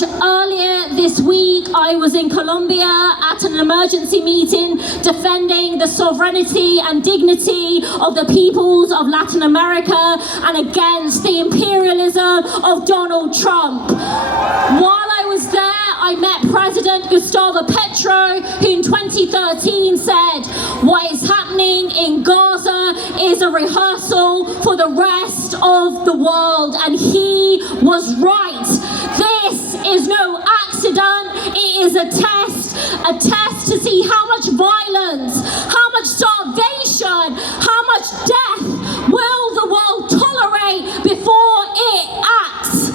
much earlier this week, I was in Colombia at an emergency meeting defending the sovereignty and dignity of the peoples of Latin America and against the imperialism of Donald Trump. While I was there, I met President Gustavo Petro, who in 2013 said, "What is happening in Gaza is a rehearsal for the rest of the world." And he was right. This is no accident, it is a test to see how much violence, how much starvation, how much death will the world tolerate before it acts.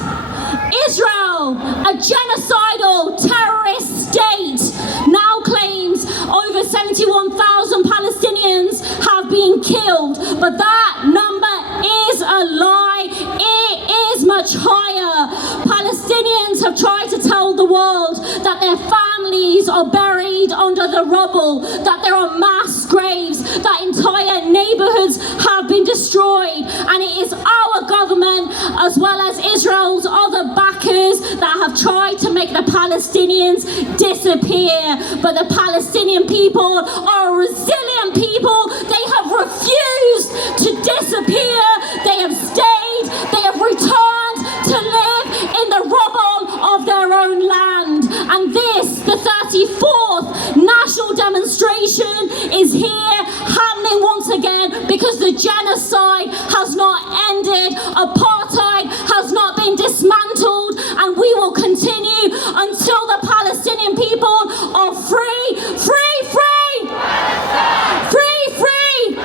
Israel, a genocidal terrorist state, now claims over 71,000 Palestinians have been killed, but that number is a lie. It is much higher. Palestinians have tried to tell the world that their families are buried under the rubble, that there are mass graves, that entire neighborhoods have been destroyed, and it is our government as well as Israel's other backers that have tried to make the Palestinians disappear. But the Palestinian people are a resilient people. They have refused to disappear. They have stayed. They have returned to live in the rubble of their own land. And this, the 34th national demonstration, is here happening once again because the genocide has not ended. Apartheid has not been dismantled, and we will continue until the Palestinian people are free, free, free, free, free.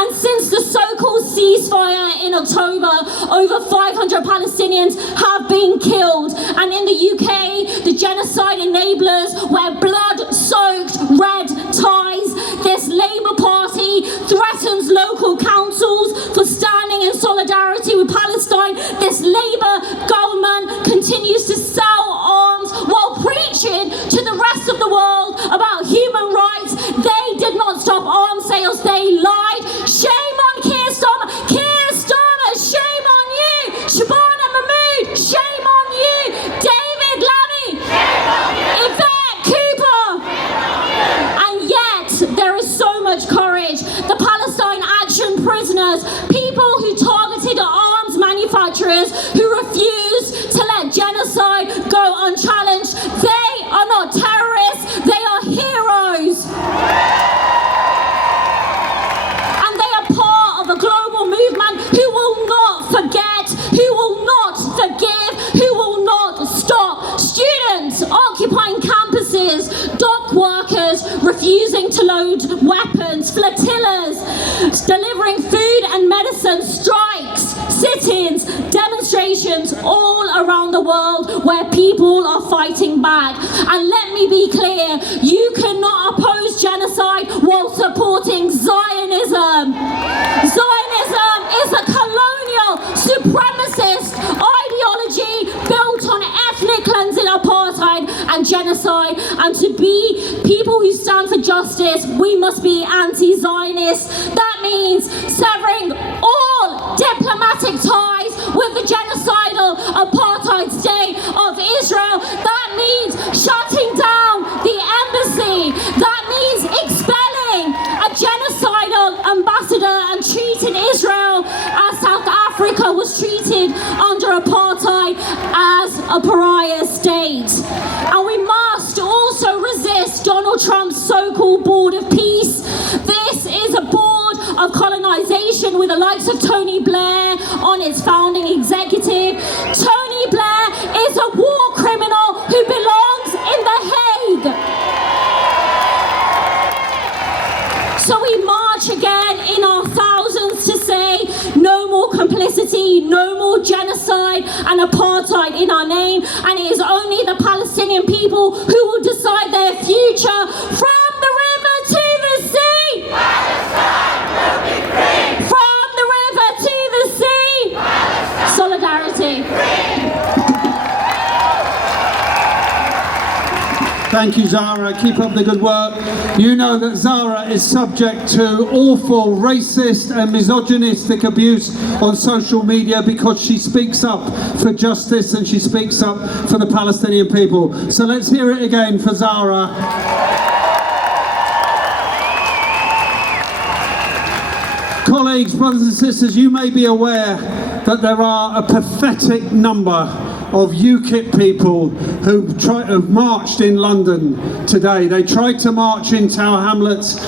And since the so-called ceasefire in October, over 500 Palestinians have been killed. And in the UK, the genocide enablers wear blood-soaked red ties. This Labour Party threatens local councils for standing in solidarity with Palestine. This Labour government continues to sell arms while preaching to the rest of the world about human rights. They did not stop arms sales, they lied. Shame on Keir Starmer. Keir Starmer, shame on you. Shabana Mahmood, shame on you. David Lammy, shame on you. Yvette Cooper. And yet, there is so much courage. The Palestine Action prisoners, people who targeted arms manufacturers, who refused to let genocide go unchallenged, they are not terrorists, they are heroes. And they are part of a global movement who will not forget, who will not forgive, who will not stop. Students occupying campuses, dock workers refusing to load weapons, flotillas delivering food and medicine, strikes, sit-ins, demonstrations all around the world where people are fighting back. And let me be clear, you cannot oppose genocide while supporting Zionism. Zionism is a colonial, supremacist ideology built on ethnic cleansing, apartheid and genocide. And to be people who stand for justice, we must be anti-Zionist. That means severing all diplomatic ties with the genocidal apartheid state of Israel. That means shutting down the embassy. That means expelling a genocidal ambassador and treating Israel as South Africa was treated under apartheid as a pariah state. And we must also resist Donald Trump's so-called board of peace. This is a board of colonization with the likes of Tony Blair on its founding executive. Tony Blair is a war criminal who belongs in The Hague. So we march again in our thousands to say no more complicity, no more genocide and apartheid in our name. And it is only the Palestinian people who will decide their future from the river to the sea. Palestine will be free. From the river to the sea. Palestine Solidarity. free. Thank you, Zara. Keep up the good work. You know that Zara is subject to awful racist and misogynistic abuse on social media because she speaks up for justice and she speaks up for the Palestinian people. So let's hear it again for Zara. Colleagues, brothers and sisters, you may be aware that there are a pathetic number of UKIP people who have marched in London today. They tried to march in Tower Hamlets